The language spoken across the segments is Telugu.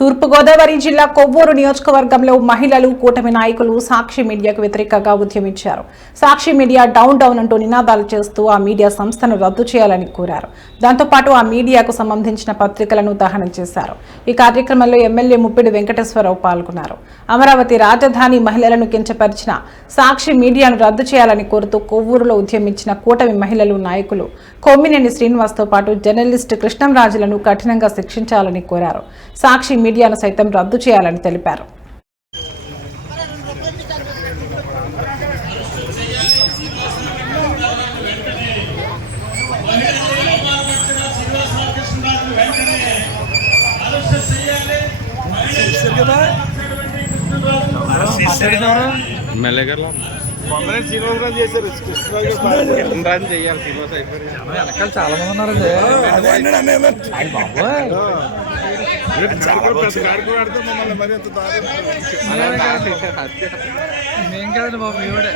తూర్పుగోదావరి జిల్లా కొవ్వూరు నియోజకవర్గంలో మహిళలు కూటమి నాయకులు సాక్షి మీడియాకు వ్యతిరేకంగా ఉద్యమించారు. సాక్షి మీడియా డౌన్ డౌన్ అంటూ నినాదాలు చేస్తూ ఆ మీడియా సంస్థను రద్దు చేయాలని కోరారు. దాంతోపాటు ఆ మీడియాకు సంబంధించిన పత్రికలను దహనం చేశారు. ఈ కార్యక్రమంలో ఎమ్మెల్యే ముప్పిడి వెంకటేశ్వరరావు పాల్గొన్నారు. అమరావతి రాజధాని మహిళలను కించపరిచిన సాక్షి మీడియాను రద్దు చేయాలని కోరుతూ కొవ్వూరులో ఉద్యమించిన కూటమి మహిళలు నాయకులు కొమ్మినేని శ్రీనివాస్తో పాటు జర్నలిస్ట్ కృష్ణంరాజులను కఠినంగా శిక్షించాలని కోరారు. సాక్షి మీడియాను సైతం రద్దు చేయాలని తెలిపారు. చేశారు. రాజు శ్రీనివాస్ చాలా మంది ఉన్నారండి. అయ్య బాబోయ్ కార్యక్రమం బాబు మీవాడే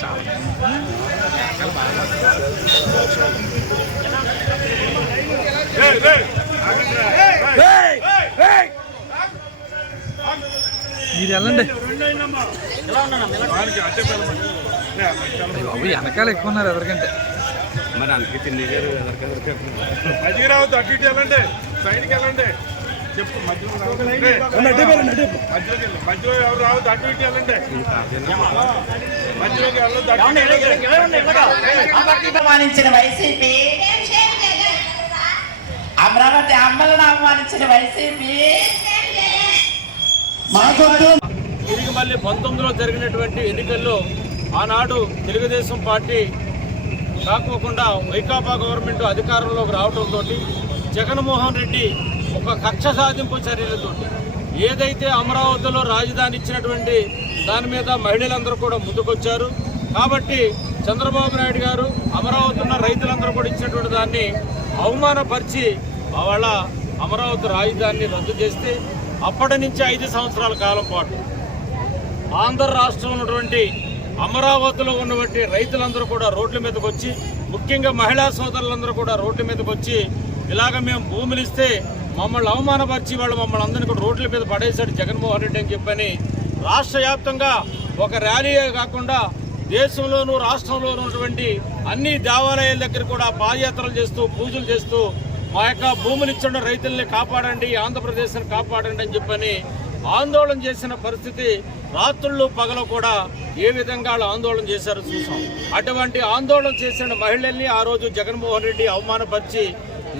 చాలా మీరు వెళ్ళండి బాబు వెనకాల ఎక్కువ ఉన్నారు ఎవరికంటే మరి అందుకే తిండి అజీరావు అటు ఇటు వెళ్ళండి సైడ్కి వెళ్ళండి చెప్పు మధ్యలో. మధ్యలో ఎవరు రావద్దు అటు ఇటు వెళ్ళండి మధ్యలోకి వెళ్ళొద్దు. అవమానించిన వైసీపీ అమరావతి అమ్మలను అవమానించిన వైసీపీ తిరిగి మళ్ళీ పంతొమ్మిదిలో జరిగినటువంటి ఎన్నికల్లో ఆనాడు తెలుగుదేశం పార్టీ కాకోకుండా వైకాపా గవర్నమెంట్ అధికారంలోకి రావడంతో జగన్మోహన్ రెడ్డి ఒక కక్ష సాధింపు చర్యలతో ఏదైతే అమరావతిలో రాజధాని ఇచ్చినటువంటి దాని మీద మహిళలందరూ కూడా ముందుకొచ్చారు. కాబట్టి చంద్రబాబు నాయుడు గారు అమరావతి ఉన్న రైతులందరూ కూడా ఇచ్చినటువంటి దాన్ని అవమానపరిచి వాళ్ళ అమరావతి రాజధానిని రద్దు చేస్తే అప్పటి నుంచి ఐదు సంవత్సరాల కాలం పాటు ఆంధ్ర రాష్ట్రంలో ఉన్నటువంటి అమరావతిలో ఉన్నటువంటి రైతులందరూ కూడా రోడ్ల మీదకి వచ్చి ముఖ్యంగా మహిళా సోదరులందరూ కూడా రోడ్ల మీదకి వచ్చి ఇలాగ మేము భూములు ఇస్తే మమ్మల్ని అవమానపరిచి వాళ్ళు మమ్మల్ని అందరినీ కూడా రోడ్ల మీద పడేశాడు జగన్మోహన్ రెడ్డి అని చెప్పని రాష్ట్ర వ్యాప్తంగా ఒక ర్యాలీయే కాకుండా దేశంలోనూ రాష్ట్రంలోనూ ఉన్నటువంటి అన్ని దేవాలయాల దగ్గర కూడా పాదయాత్రలు చేస్తూ పూజలు చేస్తూ మా యొక్క భూములు ఇచ్చిన రైతుల్ని కాపాడండి ఆంధ్రప్రదేశ్ని కాపాడండి అని చెప్పని ఆందోళన చేసిన పరిస్థితి రాత్రులు పగలు కూడా ఏ విధంగా వాళ్ళు ఆందోళన చేశారో చూసాం. అటువంటి ఆందోళన చేసిన మహిళల్ని ఆ రోజు జగన్మోహన్ రెడ్డి అవమానపరిచి